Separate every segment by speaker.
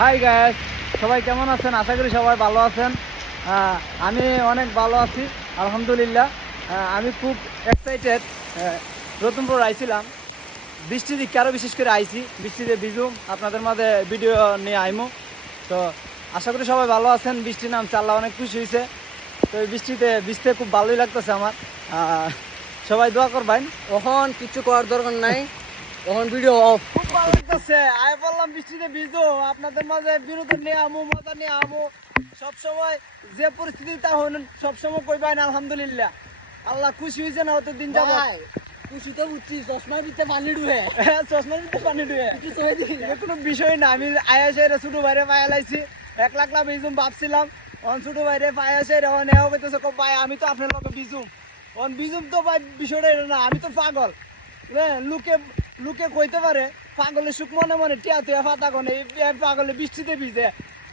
Speaker 1: High guys সবাই কেমন আছেন? আশা করি সবাই ভালো আছেন। আমি অনেক ভালো আছি, আলহামদুলিল্লাহ। আমি খুব এক্সাইটেড রতনপুর আইছিলাম। বৃষ্টি দিকে আরও বিশেষ করে আইছি বৃষ্টিতে ভিজুম আপনাদের মাঝে ভিডিও নিয়ে আইমু। তো আশা করি সবাই ভালো আছেন, বৃষ্টি নামছে, আল্লাহ অনেক খুশি হয়েছে তো এই বৃষ্টিতে ভিজতে খুব ভালোই লাগতেছে আমার। সবাই দোয়া করবেন।
Speaker 2: তখন কিছু করার দরকার নাই। তখন ভিডিও অফ
Speaker 1: খুব ভালো লাগতেছে। বললাম বৃষ্টিতে ভিজবো আপনাদের মাঝে বিনোদন নিয়ে আমু মজা নিয়ে আমু। সবসময় যে পরিস্থিতি তা হন সবসময় কইবেন আলহামদুলিল্লাহ। আল্লাহ খুশি হয়েছে না অত দিন যাব
Speaker 2: খুশি তো দিতে পানি ডুবে
Speaker 1: পানি
Speaker 2: কিছু হয়ে দিই
Speaker 1: এটা কোনো বিষয় না আমি আয়াসে ছোট বাইরে পায়ে লাইছি। এক লাখ লাখ বিজুম ভাবছিলাম অন ছোট বাইরে পায়ে আসে অন এও কইতেছে কো ভাই আমি তো আপনার লগে বিজুম অন বিজুম তো ভাই বিষয়টা না আমি তো পাগল। লুকে লুকে কইতে পারে, পাগলের সুখ মনে মনে টিয়া তুয়া ফাতা কোনে পাগলে বৃষ্টিতে ভিজে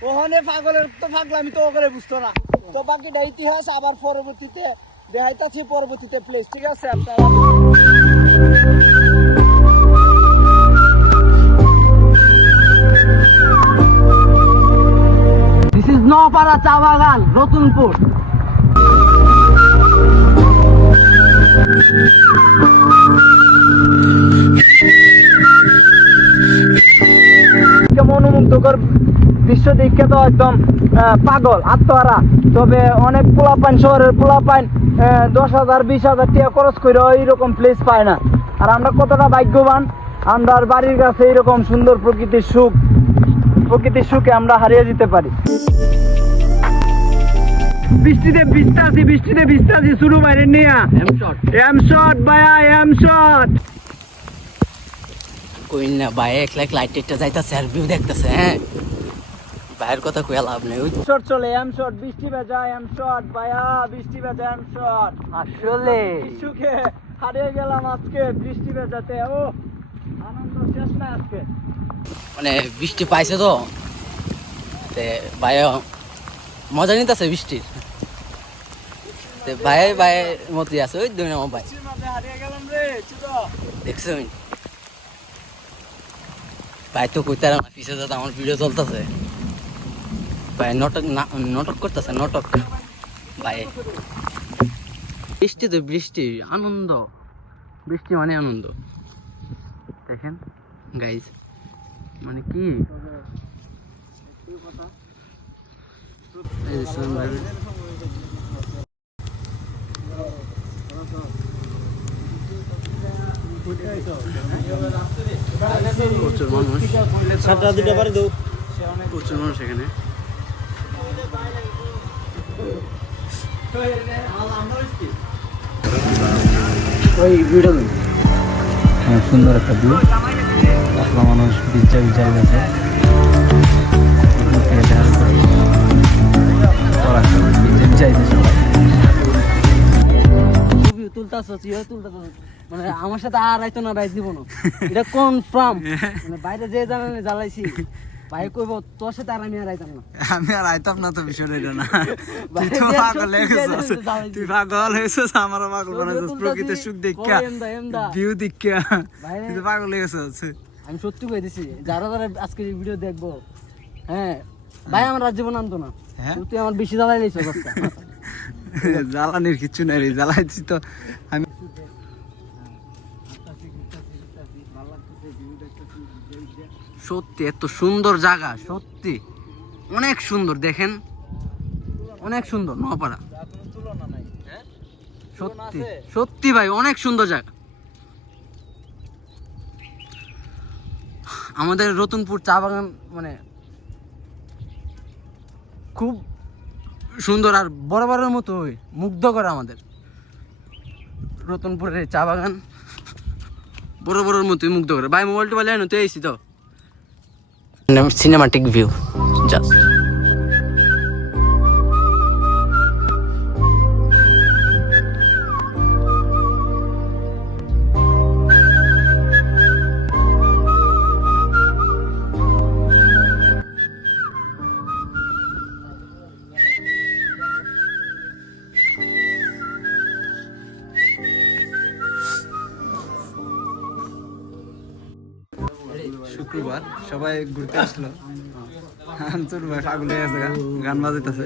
Speaker 1: ওখানে পাগলের তো পাগল আমি তো ওখানে বুঝতো না। তো বাকিটা ইতিহাস আবার পরবর্তীতে দেখাইতাছি, পরবর্তীতে প্লেস ঠিক আছে? আপনারা
Speaker 2: নপাড়া চা বাগান রতনপুর
Speaker 1: মনোমুগ্ধকর দৃশ্য দেখে তো একদম পাগল আত্মহারা। তবে অনেক পোলা পাইন শহরের পোলা পাইন দশ হাজার বিশ হাজার টাকা খরচ করে এইরকম প্লেস পায় না। আর আমরা কতটা ভাগ্যবান আমরা বাড়ির কাছে এইরকম সুন্দর প্রকৃতির সুখ প্রকৃতির সুখে আমরা হারিয়ে যেতে পারি। বৃষ্টিতে ভিজতে আছি বৃষ্টিতে ভিজতে আছি শুরু বাইরে নিয়ে। এম শট ভাইয়া এম শট
Speaker 2: কই না ভাই এক লাখ লাইট একটা যাইতাছে আর ভিউ দেখতেছে হ্যাঁ? ভাইয়ের কথা কইয়া লাভ নেই
Speaker 1: শট চলে এম শট বৃষ্টি ভেজা এম শট ভাইয়া বৃষ্টি ভেজা এম শট
Speaker 2: আসলে।
Speaker 1: সুখে হারিয়ে গেলাম আজকে বৃষ্টি ভেজাতে ও আনন্দ শেষ না আজকে।
Speaker 2: মানে বৃষ্টি পাইছে তো? তে ভাই মজা নিতেছে বৃষ্টির? তে ভাই ভাই মতই আছে ওই দুই নম্বর ভাই। দেখছ? ভাই তো কইতে না পিছে যাতে আমার ভিডিও চলতেছে। ভাই নাটক নাটক করতেছে, নাটক। ভাই। বৃষ্টি তো, বৃষ্টি, আনন্দ। বৃষ্টি মানে আনন্দ। দেখেন গাইজ মানে কি এই যে শুনুন ভাই। প্রচুর মানুষ।
Speaker 1: সাতটা দুটা দেও
Speaker 2: প্রচুর মানুষ এখানে।
Speaker 1: হ্যাঁ সুন্দর একটা ভিউ। আপনার মানুষ বিচা বিচা গেছে।
Speaker 2: ছবি তুলতাছ চিও তুলতাছ। মানে আমার সাথে আর আইতো না রাইত দিব না। এটা কনফার্ম মানে বাইরে যে জানালে জ্বালাইছি। ভাই কইব তোর সাথে আর আমি আর আইতাম না।
Speaker 3: আমি আর আইতাম না তো বিষয়টা এটা না। তুই তো পাগল হয়ে
Speaker 2: জ্বালাইছি।
Speaker 3: তুই পাগল হয়েছিস আমারও পাগল বানাইছিস প্রকৃতির সুখ দেখা। ভিউ দেখা তুই পাগল হয়ে
Speaker 2: আমি সত্যি কই দিছি যারা যারা আজকে এই ভিডিও দেখব হ্যাঁ ভাই আমার রাজ্য বানাতো না।
Speaker 3: হ্যাঁ?
Speaker 2: তুই আমার বেশি জ্বালাই
Speaker 3: জ্বালানির কিছু নাই রে জ্বালাইছি তো। আমি
Speaker 2: সত্যি, এত সুন্দর জায়গা, সত্যি। অনেক সুন্দর, দেখেন। অনেক সুন্দর, নপাড়া। সত্যি সত্যি ভাই, অনেক সুন্দর জায়গা। আমাদের রতনপুর চা বাগান মানে খুব সুন্দর আর বরাবরের মতো মুগ্ধ করে আমাদের। রতনপুরের চা বাগান বড় বড়র মতোই মুগ্ধ করে। ভাই, মোবাইলটা বলে তো এসি তো। সিনেমাটিক ভিউ জাস্ট
Speaker 3: শুক্রবার, সবাই ঘুরতে আসলো।
Speaker 2: আনসুর ভাই হয়ে আছে গান বাজাইতেছে।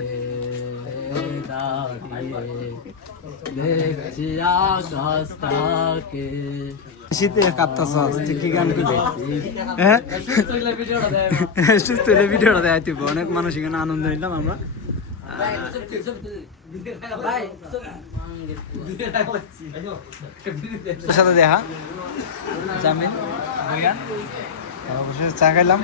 Speaker 2: শীতে কি গান করবি? হ্যাঁ? সুস্থ হলে ভিডিওটা দিব। অনেক মানুষ এখানে আনন্দ নিলাম আমরা। সাথে দেখা। জামিন অবশ্যই চা খাইলাম।